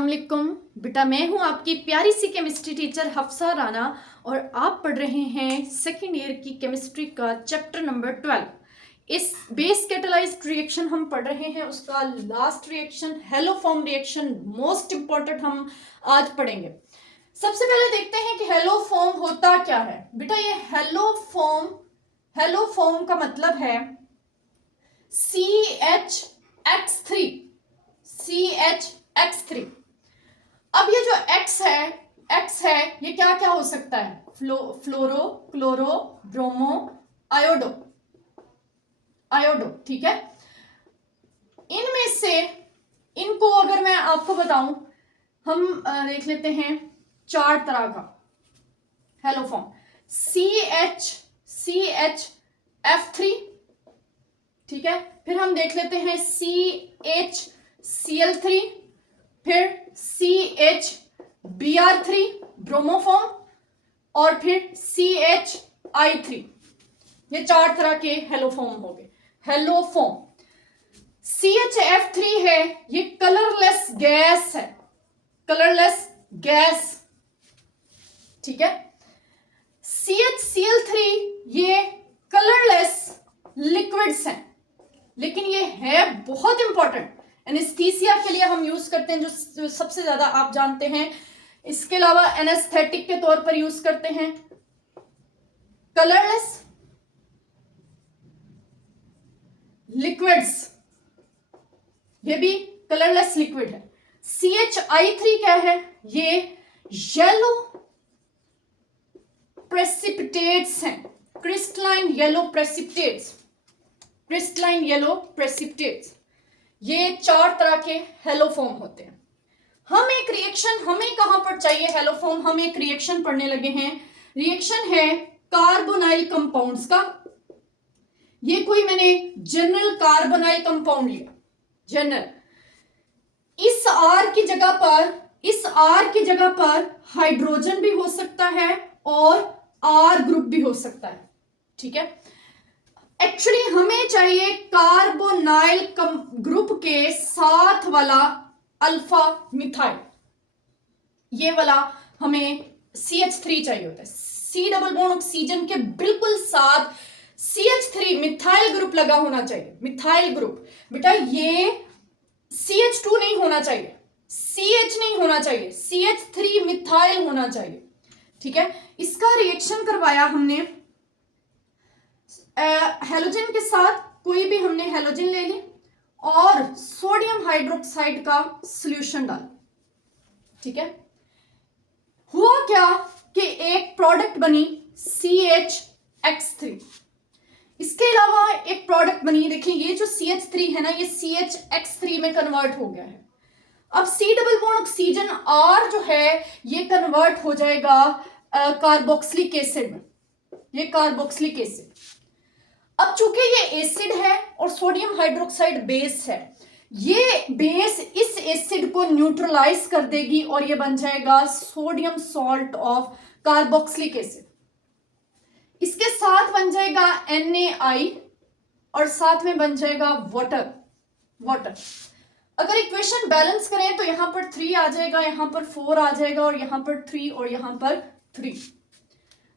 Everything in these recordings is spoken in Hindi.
अस्सलाम वालेकुम बेटा, मैं हूं आपकी प्यारी सी केमिस्ट्री टीचर हफ्सा राना और आप पढ़ रहे हैं सेकेंड ईयर की केमिस्ट्री का चैप्टर नंबर 12। इस बेस कैटालाइज्ड रिएक्शन हम पढ़ रहे हैं, उसका last reaction haloform reaction most important हम आज पढ़ेंगे। सबसे पहले देखते हैं कि हेलोफॉर्म होता क्या है। बेटा ये हेलोफॉर्म का मतलब है CH3। अब ये जो X है ये क्या क्या हो सकता है? फ्लोरो, क्लोरो, ब्रोमो, आयोडो। ठीक है, इनमें से इनको अगर मैं आपको बताऊं, हम देख लेते हैं 4 तरह का हेलोफॉर्म। CHF3, ठीक है, फिर हम देख लेते हैं CHCl3, फिर CHBr3 ब्रोमोफॉर्म, और फिर CHI3। ये 4 तरह के हेलोफॉर्म हो गए। हेलोफॉर्म CHF3 है, ये कलरलेस गैस है, कलरलेस गैस। ठीक है, CHCl3 ये कलरलेस लिक्विड्स हैं, लेकिन ये है बहुत इंपॉर्टेंट, एनेस्थीसिया के लिए हम यूज करते हैं, जो सबसे ज्यादा आप जानते हैं। इसके अलावा एनेस्थेटिक के तौर पर यूज करते हैं। कलरलेस लिक्विड्स, ये भी कलरलेस लिक्विड है। CHI3 क्या है? ये येलो प्रेसिपिटेट्स हैं, क्रिस्टलाइन येलो प्रेसिपिटेट्स। ये 4 तरह के हेलोफॉर्म होते हैं। हमें कहां पर चाहिए हेलोफॉर्म? हम एक रिएक्शन पढ़ने लगे हैं। रिएक्शन है कार्बोनाइल कंपाउंड्स का। ये कोई मैंने जनरल कार्बोनाइल कंपाउंड लिया, जनरल। इस R की जगह पर हाइड्रोजन भी हो सकता है और R ग्रुप भी हो सकता है। ठीक है, एक्चुअली हमें चाहिए कार्बोनाइल ग्रुप के साथ वाला अल्फा मिथाइल, ये वाला हमें CH3 चाहिए होता है। C डबल बॉन्ड ऑक्सीजन के बिल्कुल साथ CH3 मिथाइल ग्रुप लगा होना चाहिए। मिथाइल ग्रुप बेटा ये CH2 नहीं होना चाहिए, CH नहीं होना चाहिए, CH3 मिथाइल होना चाहिए। ठीक है, इसका रिएक्शन करवाया हमने हेलोजन के साथ। कोई भी हमने हेलोजन ले ली और सोडियम हाइड्रोक्साइड का सॉल्यूशन डाला। ठीक है, हुआ क्या कि एक प्रोडक्ट बनी CHX3। इसके अलावा एक प्रोडक्ट बनी, देखिए ये जो CH3 है ना, ये CHX3 में कन्वर्ट हो गया है। अब C double bond oxygen R जो है ये कन्वर्ट हो जाएगा कार्बोक्सिलिक एसिड में, ये कार्बोक्सिलिक एसिड। अब चूंकि ये एसिड है और सोडियम हाइड्रोक्साइड बेस है, ये बेस इस एसिड को न्यूट्रलाइज कर देगी और ये बन जाएगा sodium salt of carboxylic acid. इसके साथ बन जाएगा NaI और साथ में बन जाएगा वाटर। अगर इक्वेशन बैलेंस करें तो यहां पर 3 आ जाएगा, यहां पर 4 आ जाएगा और यहां पर 3 और यहां पर 3।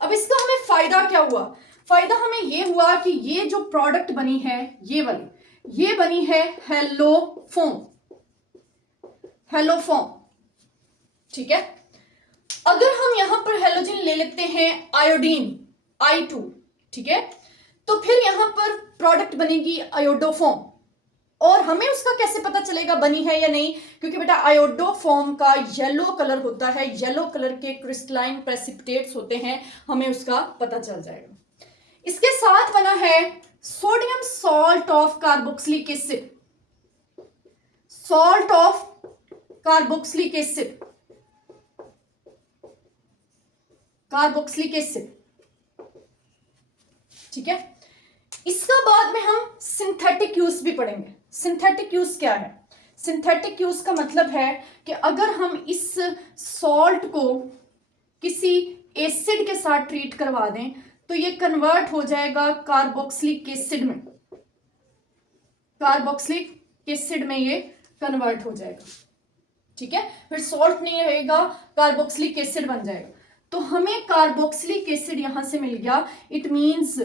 अब इसका हमें फायदा क्या हुआ? फायदा हमें ये हुआ कि ये जो प्रोडक्ट बनी है ये बनी है हेलोफॉर्म। ठीक है, अगर हम यहां पर हेलोजन ले लेते हैं आयोडीन I2, ठीक है, तो फिर यहां पर प्रोडक्ट बनेगी आयोडोफॉर्म। और हमें उसका कैसे पता चलेगा बनी है या नहीं? क्योंकि बेटा आयोडोफॉर्म का येलो कलर होता है, येलो कलर के क्रिस्टलाइन प्रेसिपिटेट्स होते हैं, हमें उसका पता चल जाएगा। इसके साथ बना है sodium salt of carboxylic acid, salt of carboxylic acid. ठीक है, इसका बाद में हम सिंथेटिक यूज भी पढ़ेंगे। सिंथेटिक यूज क्या है? सिंथेटिक यूज का मतलब है कि अगर हम इस सॉल्ट को किसी एसिड के साथ ट्रीट करवा दें तो ये कन्वर्ट हो जाएगा कार्बोक्सिलिक एसिड में ये कन्वर्ट हो जाएगा। ठीक है, फिर सॉल्ट नहीं रहेगा, कार्बोक्सिलिक एसिड बन जाएगा। तो हमें कार्बोक्सिलिक एसिड यहां से मिल गया। इट मींस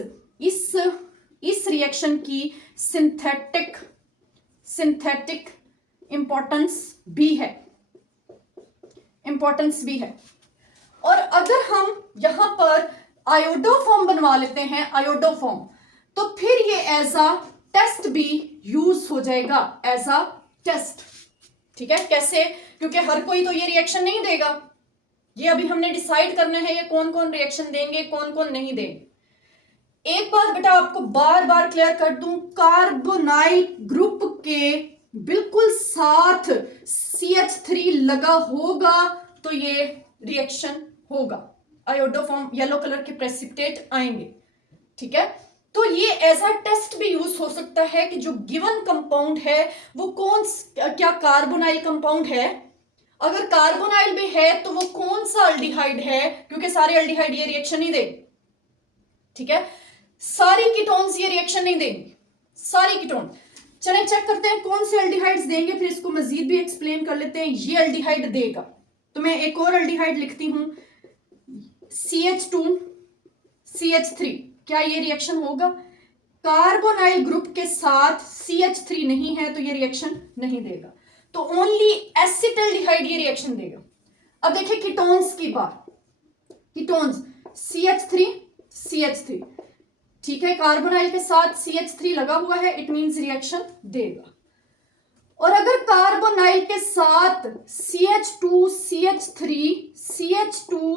इस रिएक्शन की सिंथेटिक इंपॉर्टेंस भी है, और अगर हम यहां पर आयोडोफॉर्म बनवा लेते हैं, आयोडोफॉर्म, तो फिर ये एज अ टेस्ट भी यूज हो जाएगा, एज अ टेस्ट। ठीक है, कैसे? क्योंकि हर कोई तो ये रिएक्शन नहीं देगा, ये अभी हमने डिसाइड करना है ये कौन कौन रिएक्शन देंगे, कौन कौन नहीं देंगे। एक बात बेटा आपको बार बार क्लियर कर दूं, कार्बोनाइल ग्रुप के बिल्कुल साथ CH3 लगा होगा तो ये रिएक्शन होगा, आयोडोफॉर्म येलो कलर के प्रेसिपिटेट आएंगे। ठीक है, तो ये एज अ टेस्ट भी यूज हो सकता है कि जो गिवन कंपाउंड है वो क्या कार्बोनाइल कंपाउंड है, अगर कार्बोनाइल भी है तो वो कौन सा अल्डिहाइड है, क्योंकि सारे अल्डिहाइड ये रिएक्शन नहीं देंगे। ठीक है, सारी कीटोन्स ये रिएक्शन नहीं देंगे, सारी कीटोन। चलें चेक करते हैं कौन से अल्डिहाइड्स देंगे, फिर इसको मजीद भी एक्सप्लेन कर लेते हैं। ये अल्डिहाइड देगा, तो मैं एक और अल्डिहाइड लिखती हूं, CH2 CH3। क्या ये रिएक्शन होगा? कार्बोनाइल ग्रुप के साथ CH3 नहीं है तो ये रिएक्शन नहीं देगा, तो ओनली एसिटाल्डिहाइड ये रिएक्शन देगा। अब देखिए कीटोन्स की बात, कीटोन्स CH3 CH3, ठीक है, कार्बोनाइल के साथ CH3 लगा हुआ है, इट मींस रिएक्शन देगा। और अगर कार्बोनाइल के साथ CH2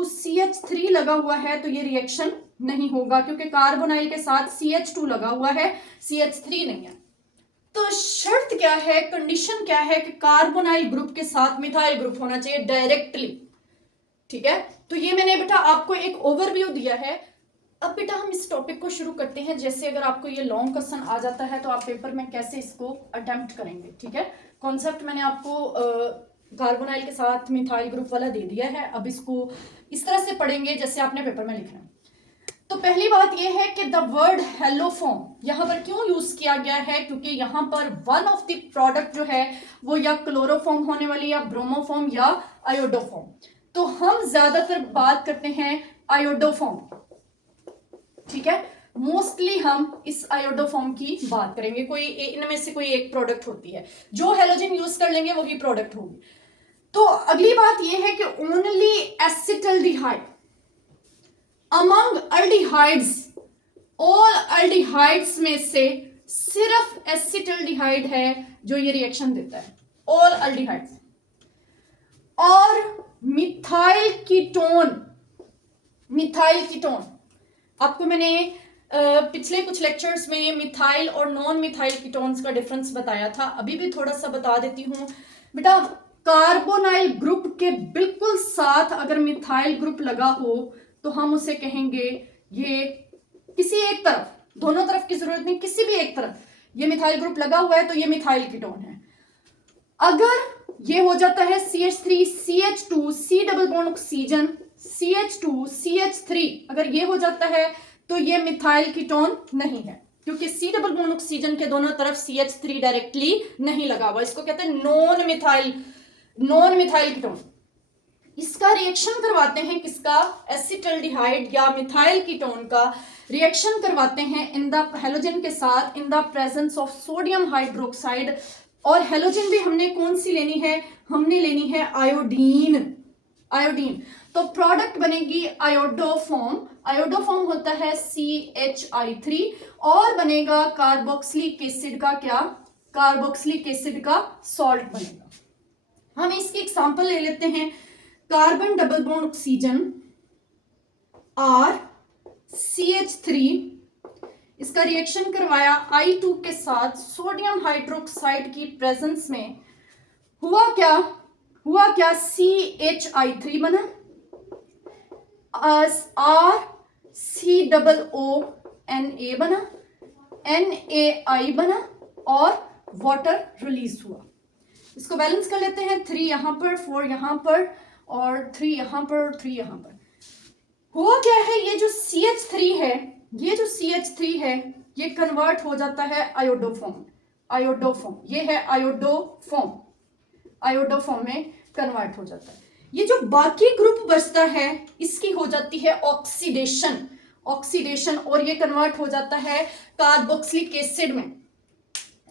CH3 लगा हुआ है तो ये रिएक्शन नहीं होगा, क्योंकि कार्बोनाइल के साथ CH2 लगा हुआ है, CH3 नहीं है। तो शर्त क्या है, कंडीशन क्या है कि कार्बोनाइल ग्रुप के साथ मिथाइल ग्रुप होना चाहिए डायरेक्टली। ठीक है, तो ये मैंने बेटा आपको एक ओवरव्यू दिया है। अब बेटा हम इस टॉपिक को शुरू करते हैं। जैसे अगर आपको ये लॉन्ग क्वेश्चन आ जाता है तो आप पेपर में कैसे इसको अटेम्प्ट करेंगे। ठीक है, कॉन्सेप्ट मैंने आपको कार्बोनाइल के साथ मिथाइल ग्रुप वाला दे दिया है, अब इसको इस तरह से पढ़ेंगे जैसे आपने पेपर में लिखना है। तो पहली बात यह है कि द वर्ड हेलोफॉर्म यहां पर क्यों यूज किया गया है, क्योंकि यहां पर वन ऑफ द प्रोडक्ट जो है वो या क्लोरोफॉर्म होने वाली, या ब्रोमोफॉर्म, या आयोडोफॉर्म। तो हम ज्यादातर बात करते हैं आयोडोफॉर्म। ठीक है, मोस्टली हम इस आयोडोफॉर्म की बात करेंगे, कोई इनमें से कोई एक प्रोडक्ट होती है, जो हेलोजन यूज कर लेंगे वही प्रोडक्ट होगी। तो अगली बात यह है कि only acetaldehyde among aldehydes, all aldehydes में से सिर्फ एसिटाल्डिहाइड है जो ये रिएक्शन देता है, ऑल अल्डिहाइड्स। और मिथाइल कीटोन आपको मैंने पिछले कुछ लेक्चर्स में मिथाइल और नॉन मिथाइल कीटोन्स का डिफरेंस बताया था, अभी भी थोड़ा सा बता देती हूं बेटा। कार्बोनाइल ग्रुप के बिल्कुल साथ अगर मिथाइल ग्रुप लगा हो तो हम उसे कहेंगे ये किसी एक तरफ, दोनों तरफ की जरूरत नहीं, किसी भी एक तरफ ये मिथाइल ग्रुप लगा हुआ है तो ये मिथाइल कीटोन है। अगर ये हो जाता है CH3 CH2 C double bond oxygen CH2 CH3, अगर ये हो जाता है तो ये मिथाइल कीटोन नहीं है, क्योंकि C डबल बॉन्ड ऑक्सीजन के दोनों तरफ CH3 डायरेक्टली नहीं लगा हुआ, इसको कहते हैं नॉन मिथाइल कीटोन। इसका रिएक्शन करवाते हैं किसका, एसिटाल्डिहाइड या मिथाइल कीटोन का रिएक्शन करवाते हैं इन द हेलोजन के साथ in the presence of sodium hydroxide. और हेलोजन भी हमने कौन सी लेनी है, हमने लेनी है आयोडीन। तो प्रोडक्ट बनेगी आयोडोफॉर्म होता है CHI3, और बनेगा कार्बोक्सिलिक एसिड का क्या, कार्बोक्सिलिक एसिड का सॉल्ट बनेगा। हम इसकी एग्जांपल ले लेते हैं, carbon double bond oxygen R CH3, इसका रिएक्शन करवाया I2 के साथ सोडियम हाइड्रोक्साइड की प्रेजेंस में, हुआ क्या CHI3 बना, R COO बना, NaI बना, और वाटर रिलीज हुआ। इसको बैलेंस कर लेते हैं, 3 यहां पर, 4 यहां पर, और 3 यहां पर, और 3 यहां पर। हुआ क्या है, ये जो CH3 है ये कन्वर्ट हो जाता है आयोडोफॉर्म। ये है आयोडोफॉर्म में कन्वर्ट हो जाता है। ये जो बाकी ग्रुप बचता है इसकी हो जाती है ऑक्सीडेशन, ऑक्सीडेशन, और ये कन्वर्ट हो जाता है कार्बोक्सिलिक एसिड में,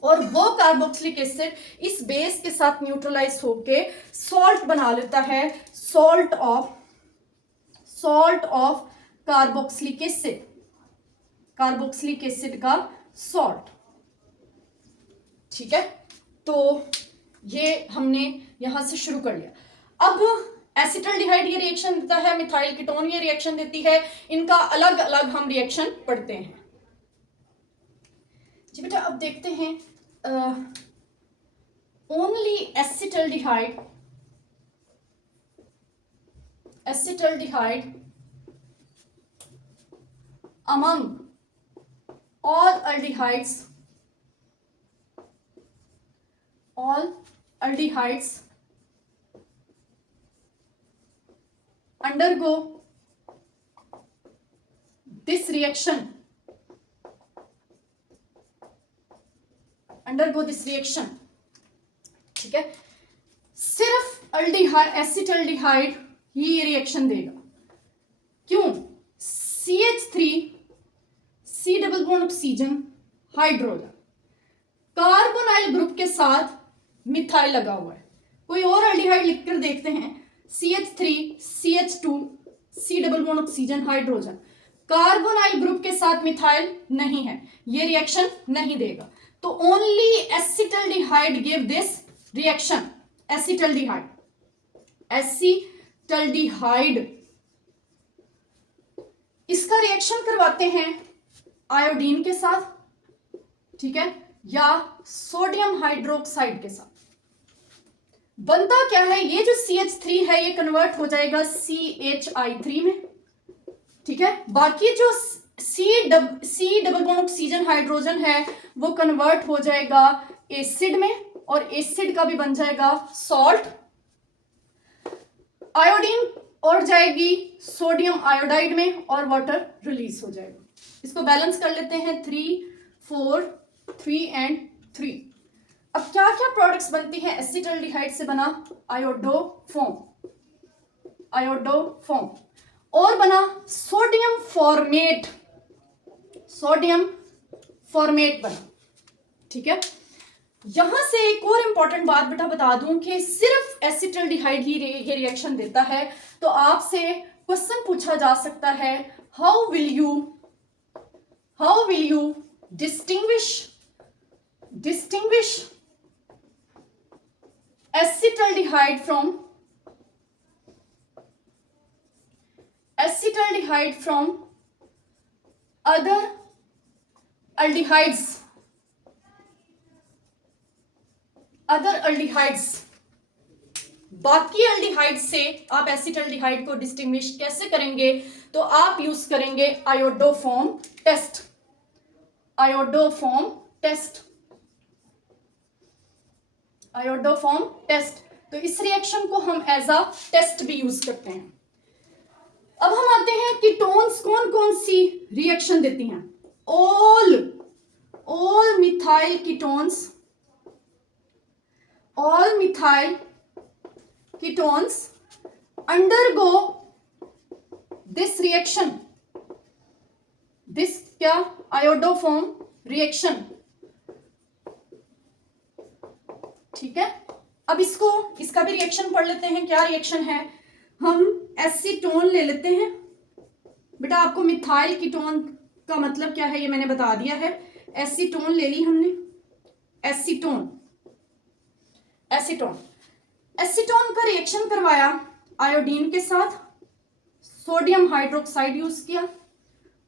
और वो कार्बोक्सिलिक एसिड इस बेस के साथ न्यूट्रलाइज होके सॉल्ट बना लेता है, salt of carboxylic acid, carboxylic acid का सॉल्ट। ठीक है, तो ये हमने यहां से शुरू कर लिया। अब एसिटल्डिहाइड ये रिएक्शन देता है, मिथाइल कीटोन ये रिएक्शन देती है, इनका अलग अलग हम रिएक्शन पढ़ते हैं। जी बेटा, अब देखते हैं only acetaldehyde among all aldehydes undergo this reaction, ठीक है, सिर्फ एसिटल्डिहाइड ही रिएक्शन देगा। क्यों? CH3 C double bond oxygen hydrogen, carbonyl group के साथ मिथाइल लगा हुआ है। कोई और एल्डिहाइड लिखकर देखते हैं, CH3 CH2 C double bond oxygen hydrogen, carbonyl group के साथ मिथाइल नहीं है, ये रिएक्शन नहीं देगा। तो only acetaldehyde give this reaction. Acetaldehyde इसका रिएक्शन करवाते हैं आयोडीन के साथ, ठीक है, या सोडियम हाइड्रोक्साइड के साथ। बनता क्या है, ये जो CH3 है ये कन्वर्ट हो जाएगा CHI3 में, ठीक है। बाकी जो C double bond oxygen hydrogen है वो कन्वर्ट हो जाएगा एसिड में, और एसिड का भी बन जाएगा सॉल्ट। आयोडीन और जाएगी सोडियम आयोडाइड में और वाटर रिलीज हो जाएगा। इसको बैलेंस कर लेते हैं, 3 4 3 एंड 3। अब क्या क्या प्रोडक्ट्स बनती हैं एसिटल्डिहाइड से? बना आयोडोफॉर्म, और बना सोडियम फॉर्मेट बना, ठीक है। यहां से एक और इंपॉर्टेंट बात बेटा बता दूं कि सिर्फ एसिटल्डिहाइड ही ये रिएक्शन देता है, तो आपसे क्वेश्चन पूछा जा सकता है, how will you distinguish acetaldehyde from other aldehydes. बाकी अल्डिहाइड से आप एसिटल्डिहाइड को डिस्टिंग्विश कैसे करेंगे? तो आप यूज करेंगे आयोडोफॉर्म टेस्ट। तो इस रिएक्शन को हम एज अ टेस्ट भी यूज करते हैं। अब हम आते हैं कीटोन्स कौन कौन सी रिएक्शन देती हैं। All methyl ketones undergo this reaction, this क्या आयोडोफॉर्म रिएक्शन, ठीक है। अब इसका भी रिएक्शन पढ़ लेते हैं। क्या रिएक्शन है? हम एसीटोन ले लेते हैं। बेटा आपको मिथाइल कीटोन का मतलब क्या है ये मैंने बता दिया है। एसीटोन ले ली हमने, एसीटोन का रिएक्शन करवाया आयोडीन के साथ, सोडियम हाइड्रोक्साइड यूज किया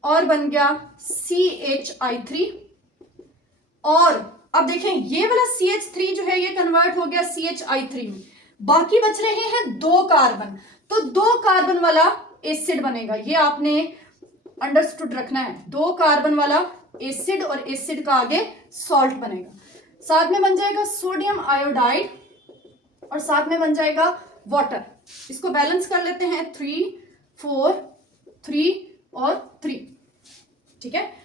और बन गया CHI3। और अब देखें ये वाला CH3 जो है ये कन्वर्ट हो गया CHI3 में। बाकी बच रहे हैं 2 कार्बन, तो 2 कार्बन वाला एसिड बनेगा। ये आपने अंडरस्टूड रखना है, 2 कार्बन वाला एसिड और एसिड का आगे सॉल्ट बनेगा। साथ में बन जाएगा सोडियम आयोडाइड और साथ में बन जाएगा वाटर। इसको बैलेंस कर लेते हैं, 3 4 3 और 3, ठीक है।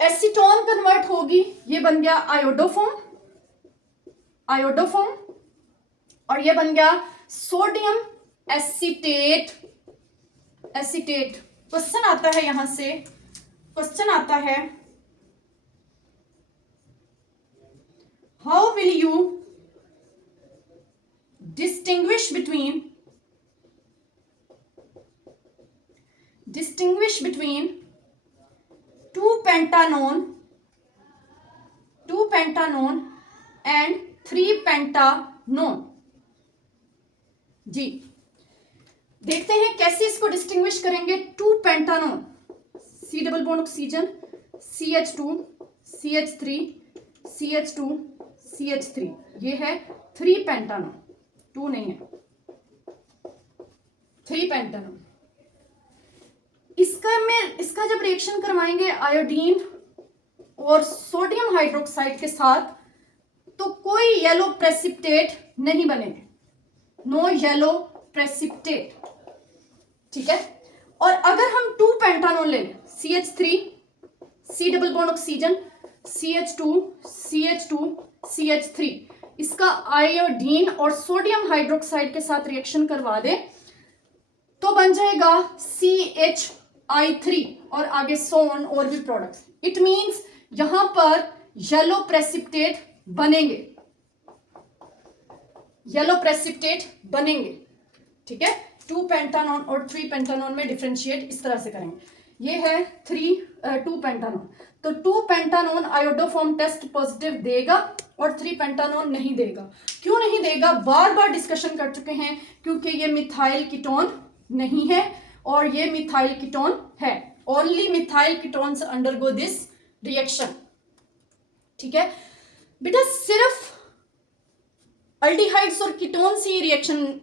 एसीटोन कन्वर्ट होगी, ये बन गया आयोडोफॉर्म और ये बन गया सोडियम एसीटेट। एसीटेट। क्वेश्चन आता है यहां से, क्वेश्चन आता है how will you distinguish between 2-pentanone and 3-pentanone। जी देखते हैं कैसे इसको डिस्टिंग्विश करेंगे। 2-pentanone, C double bond oxygen, CH2 CH3 CH2 CH3, ये है 3-pentanone, 2 नहीं है, 3-pentanone। इसका जब रिएक्शन करवाएंगे आयोडीन और सोडियम हाइड्रोक्साइड के साथ तो कोई येलो प्रेसिपिटेट नहीं बनेंगे, नो येलो प्रेसिपिटेट, ठीक है। और अगर हम 2-pentanone ले लें, CH3 C double bond oxygen, CH2 CH2 CH3, इसका आयोडीन और सोडियम हाइड्रोक्साइड के साथ रिएक्शन करवा दे तो बन जाएगा CHI3 और आगे सोन और भी प्रोडक्ट्स। इट मींस यहां पर येलो प्रेसिपिटेट बनेंगे, येलो प्रेसिपिटेट बनेंगे, ठीक है। 2-pentanone और 3-pentanone में डिफरेंशिएट इस तरह से करेंगे। ये है 2-pentanone, तो 2-pentanone आयोडोफॉर्म टेस्ट पॉजिटिव देगा और 3-pentanone नहीं देगा। क्यों नहीं देगा, बार बार डिस्कशन कर चुके हैं, क्योंकि ये मिथाइल कीटोन नहीं है और ये मिथाइल कीटोन है। Only methyl ketones undergo this reaction, ठीक है बेटा। सिर्फ अल्डिहाइड्स और कीटोन्स ही रिएक्शन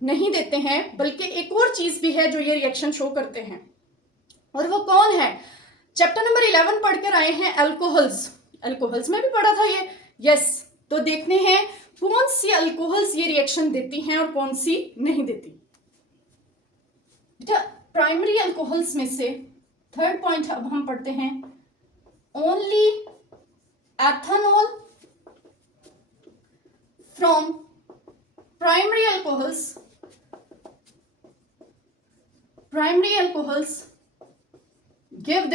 नहीं देते हैं, बल्कि एक और चीज भी है जो ये रिएक्शन शो करते हैं, और वो कौन है। चैप्टर नंबर 11 पढ़कर आए हैं, अल्कोहल्स। अल्कोहल्स में भी पढ़ा था ये, यस। तो देखते हैं कौन सी अल्कोहल्स ये रिएक्शन देती हैं और कौन सी नहीं देती। बेटा प्राइमरी अल्कोहल्स में से थर्ड पॉइंट अब हम पढ़ते हैं, only ethanol from primary alcohols give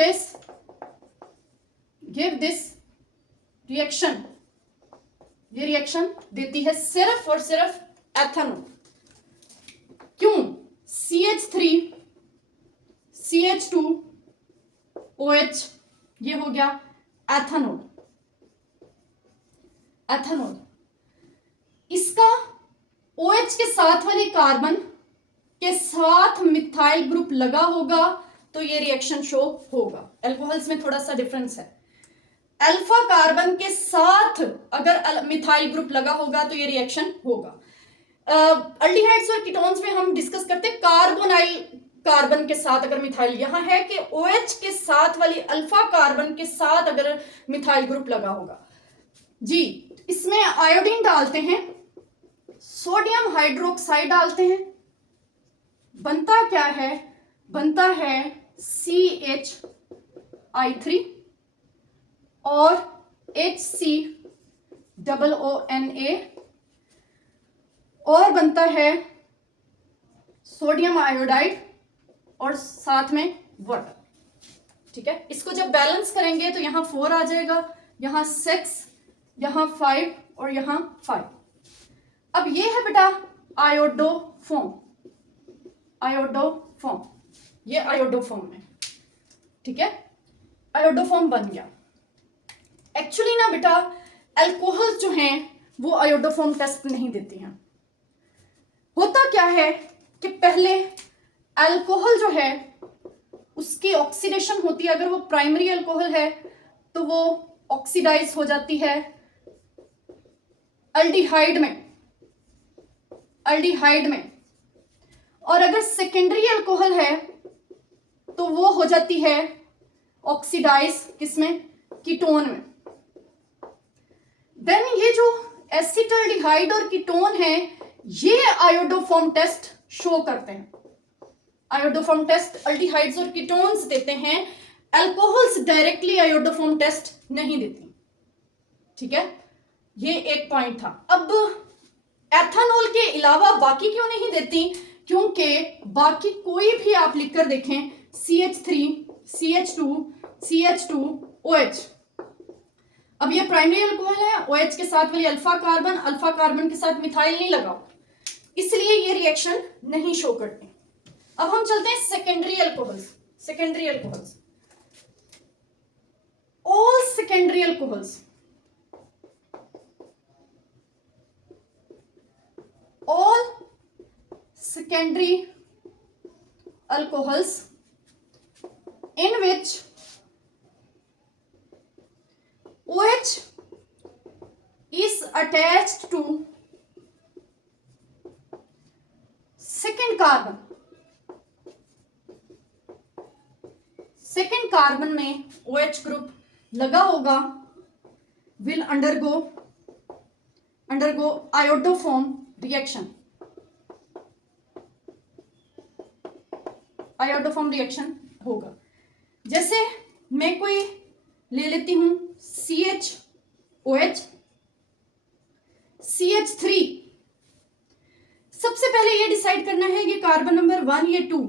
this reaction, ये रिएक्शन देती है सिर्फ और सिर्फ एथेनॉल। क्यों, CH3 CH2 OH, ये हो गया एथेनॉल। एथेनॉल इसका OH के साथ वाले कार्बन के साथ मिथाइल ग्रुप लगा होगा तो ये रिएक्शन शो होगा। अल्कोहल्स में थोड़ा सा डिफरेंस है, अल्फा कार्बन के साथ अगर मिथाइल ग्रुप लगा होगा तो ये रिएक्शन होगा। अल्डिहाइड्स और कीटोन्स में हम डिस्कस करते हैं कार्बोनाइल कार्बन के साथ अगर मिथाइल, यहां है कि OH के साथ वाली अल्फा कार्बन के साथ अगर मिथाइल ग्रुप लगा होगा। जी इसमें आयोडीन डालते हैं, सोडियम हाइड्रोक्साइड डालते हैं, बनता क्या है, बनता है CHI3 और HCOONA और बनता है सोडियम आयोडाइड और साथ में वाटर, ठीक है। इसको जब बैलेंस करेंगे तो यहां 4 आ जाएगा, यहां 6, यहां 5 और यहां 5। अब ये है बेटा आयोडोफॉर्म, आयोडोफॉर्म, ये आयोडोफॉर्म है, ठीक है। आयोडोफॉर्म बन गया। एक्चुअली ना बेटा अल्कोहल जो हैं वो आयोडोफॉर्म टेस्ट नहीं देती हैं। होता क्या है कि पहले अल्कोहल जो है उसकी ऑक्सीडेशन होती है, अगर वो प्राइमरी अल्कोहल है तो वो ऑक्सीडाइज हो जाती है अल्डिहाइड में, और अगर सेकेंडरी अल्कोहल है तो वो हो जाती है ऑक्सीडाइज किसमें, कीटोन में। देन ये जो एसिटाल्डिहाइड और कीटोन है ये आयोडोफॉर्म टेस्ट शो करते हैं। आयोडोफॉर्म टेस्ट अल्डिहाइड्स और कीटोन्स देते हैं, अल्कोहल्स डायरेक्टली आयोडोफॉर्म टेस्ट नहीं देती, ठीक है। ये एक पॉइंट था। अब एथेनॉल के अलावा बाकी क्यों नहीं देती? क्योंकि बाकी कोई भी आप लिखकर देखें, CH3, CH2, CH2, OH, अब ये प्राइमरी अल्कोहल है, OH के साथ वाली अल्फा कार्बन के साथ मिथाइल नहीं लगा, इसलिए ये रिएक्शन नहीं शो करते। अब हम चलते हैं secondary alcohols. All secondary alcohols in which OH is attached to second carbon में OH ग्रुप लगा होगा, will undergo iodoform reaction होगा। जैसे मैं कोई ले लेती हूं CHOH, CH3, सबसे पहले ये डिसाइड करना है ये कार्बन नंबर 1 या 2,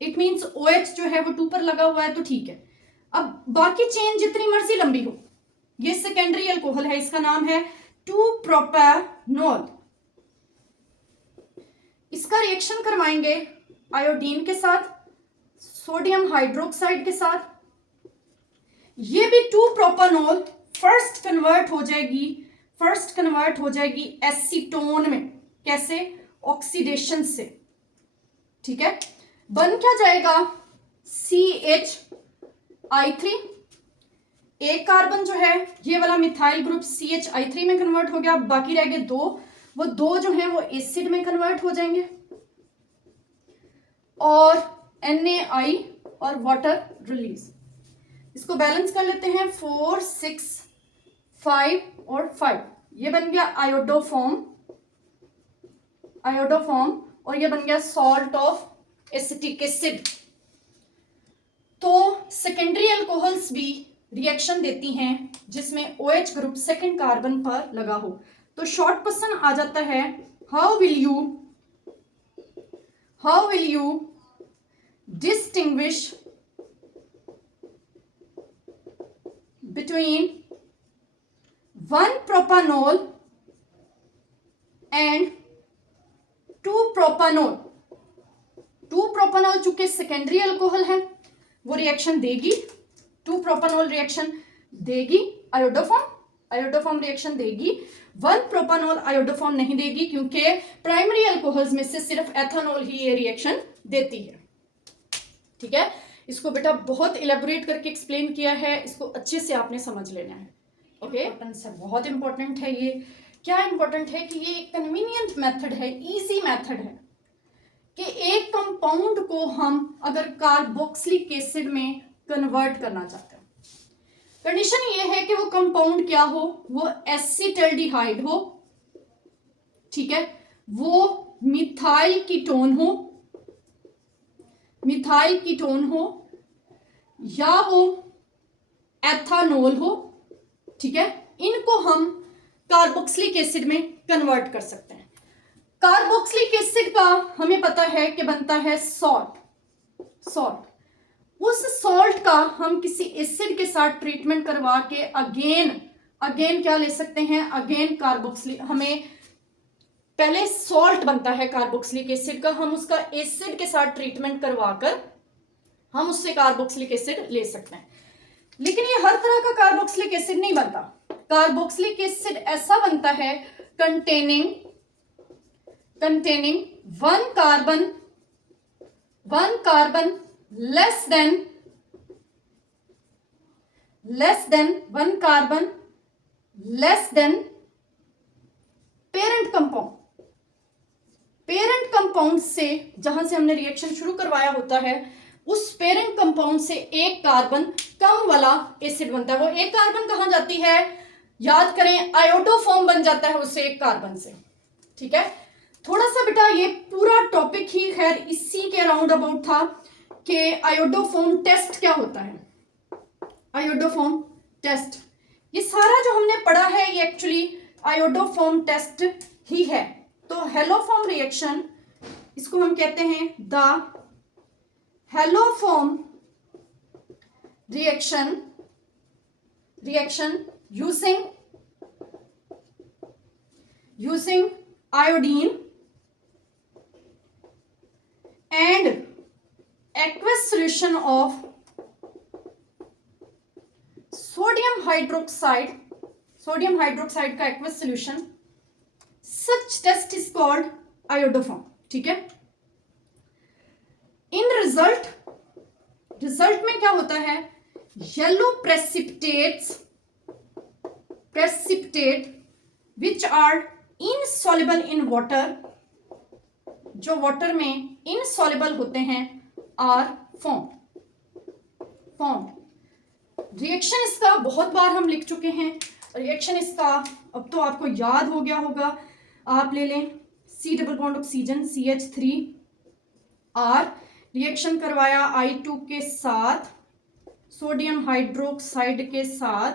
इट मींस OH जो है वो 2 पर लगा हुआ है तो ठीक है। अब बाकी चेन जितनी मर्जी लंबी हो, ये सेकेंडरी अल्कोहल है, इसका नाम है 2-प्रोपेनॉल। इसका रिएक्शन करवाएंगे आयोडीन के साथ, सोडियम हाइड्रोक्साइड के साथ, ये भी 2-प्रोपेनॉल फर्स्ट कन्वर्ट हो जाएगी एसीटोन में। कैसे? ऑक्सीडेशन से, ठीक है। बन क्या जाएगा? CHI3, एक कार्बन जो है ये वाला मिथाइल ग्रुप CHI3 में कन्वर्ट हो गया, बाकी रह गए 2, वो 2 जो है वो एसिड में कन्वर्ट हो जाएंगे, और NaI और वाटर रिलीज। इसको बैलेंस कर लेते हैं, 4, 6, 5 और 5, ये बन गया आयोडोफॉर्म, और ये बन गया सॉल्ट ऑफ एसिटिक एसिड। तो सेकेंडरी अल्कोहल्स भी रिएक्शन देती हैं जिसमें OH ग्रुप सेकेंड कार्बन पर लगा हो। तो शॉर्ट क्वेश्चन आ जाता है, how will you distinguish between 1-propanol and 2-propanol? 2-propanol चूंकि सेकेंडरी अल्कोहल है वो रिएक्शन देगी, 2-propanol रिएक्शन देगी, आयोडोफॉर्म रिएक्शन देगी, 1-propanol आयोडोफॉर्म नहीं देगी, क्योंकि प्राइमरी अल्कोहल्स में से सिर्फ एथेनॉल ही ये रिएक्शन देती है। ठीक है, इसको बेटा बहुत इलेबोरेट करके एक्सप्लेन किया है, इसको अच्छे से आपने समझ लेना है। ओके, बहुत इंपॉर्टेंट है ये। क्या इंपॉर्टेंट है कि ये एक कन्वीनियंट मेथड है, इजी मेथड है कि एक कंपाउंड को हम अगर कार्बोक्सिलिक एसिड में कन्वर्ट करना चाहते हैं, कंडीशन ये है कि वो कंपाउंड क्या हो, वो एसिटाल्डिहाइड हो, ठीक है, वो मिथाइल कीटोन हो या वो एथानॉल हो, ठीक है, इनको हम कार्बोक्सिलिक एसिड में कन्वर्ट कर सकते हैं। कार्बोक्सिलिक एसिड का हमें पता है कि बनता है सॉल्ट। उस सॉल्ट का हम किसी एसिड के साथ ट्रीटमेंट करवा के अगेन क्या ले सकते हैं, अगेन कार्बोक्सिलिक, हमें पहले सॉल्ट बनता है कार्बोक्सिलिक एसिड का, हम उसका एसिड के साथ ट्रीटमेंट करवाकर हम उससे कार्बोक्सिलिक एसिड ले सकते हैं। लेकिन ये हर तरह का कार्बोक्सिलिक एसिड नहीं बनता। कार्बोक्सिलिक एसिड ऐसा बनता है containing 1 carbon less than parent compound से, जहां से हमने रिएक्शन शुरू करवाया होता है, उस पेरेंट कंपाउंड से एक कार्बन कम वाला एसिड बनता है। वो एक कार्बन कहां जाती है, याद करें, आयोडोफॉर्म बन जाता है उससे एक कार्बन से। ठीक है, थोड़ा सा बेटा ये पूरा टॉपिक ही खैर इसी के अराउंड अबाउट था कि आयोडोफॉर्म टेस्ट क्या होता है। आयोडोफॉर्म टेस्ट, ये सारा जो हमने पढ़ा है ये एक्चुअली आयोडोफॉर्म टेस्ट ही है। तो हेलोफॉर्म रिएक्शन, इसको हम कहते हैं the haloform reaction using iodine and aqueous solution of sodium hydroxide का aqueous solution, such test is called iodoform. ठीक है. इन रिजल्ट में क्या होता है, yellow precipitate which are insoluble in water, जो वाटर में insoluble होते हैं, are formed. रिएक्शन इसका बहुत बार हम लिख चुके हैं. रिएक्शन इसका अब तो आपको याद हो गया होगा. आप ले लें C double bond oxygen CH3R, reaction करवाया I2 के साथ सोडियम हाइड्रोक्साइड के साथ,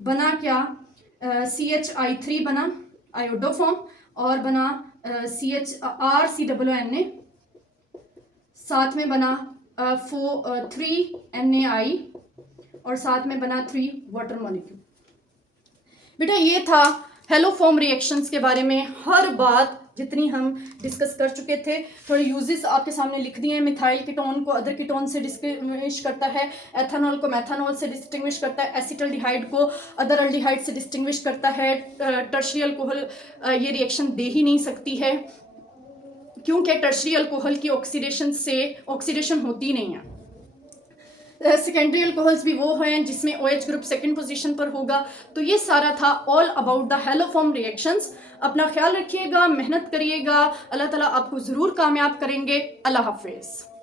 बना क्या, CHI3 बना आयोडोफॉर्म, और बना CHRCOONA, साथ में बना 3NaI, और साथ में बना 3 वाटर मॉलिक्यूल. बेटा ये था हेलोफॉर्म रिएक्शंस के बारे में हर बात जितनी हम डिस्कस कर चुके थे. थोड़े यूजेस आपके सामने लिख दिए हैं. मिथाइल कीटोन को अदर कीटोन से डिस्टिंग्विश करता है, एथेनॉल को मैथानॉल से डिस्टिंग्विश करता है, एसिटल्डिहाइड को अदर अल्डिहाइड से डिस्टिंग्विश करता है. टर्शियरी अल्कोहल ये रिएक्शन दे ही नहीं सकती है, क्योंकि टर्शियरी अल्कोहल की ऑक्सीडेशन होती नहीं है. सेकेंडरी अल्कोहल्स भी वो हैं जिसमें OH ग्रुप सेकंड पोजीशन पर होगा. तो ये सारा था all about the haloform reactions. अपना ख्याल रखिएगा, मेहनत करिएगा, अल्लाह ताला आपको ज़रूर कामयाब करेंगे. अल्लाह हाफिज़.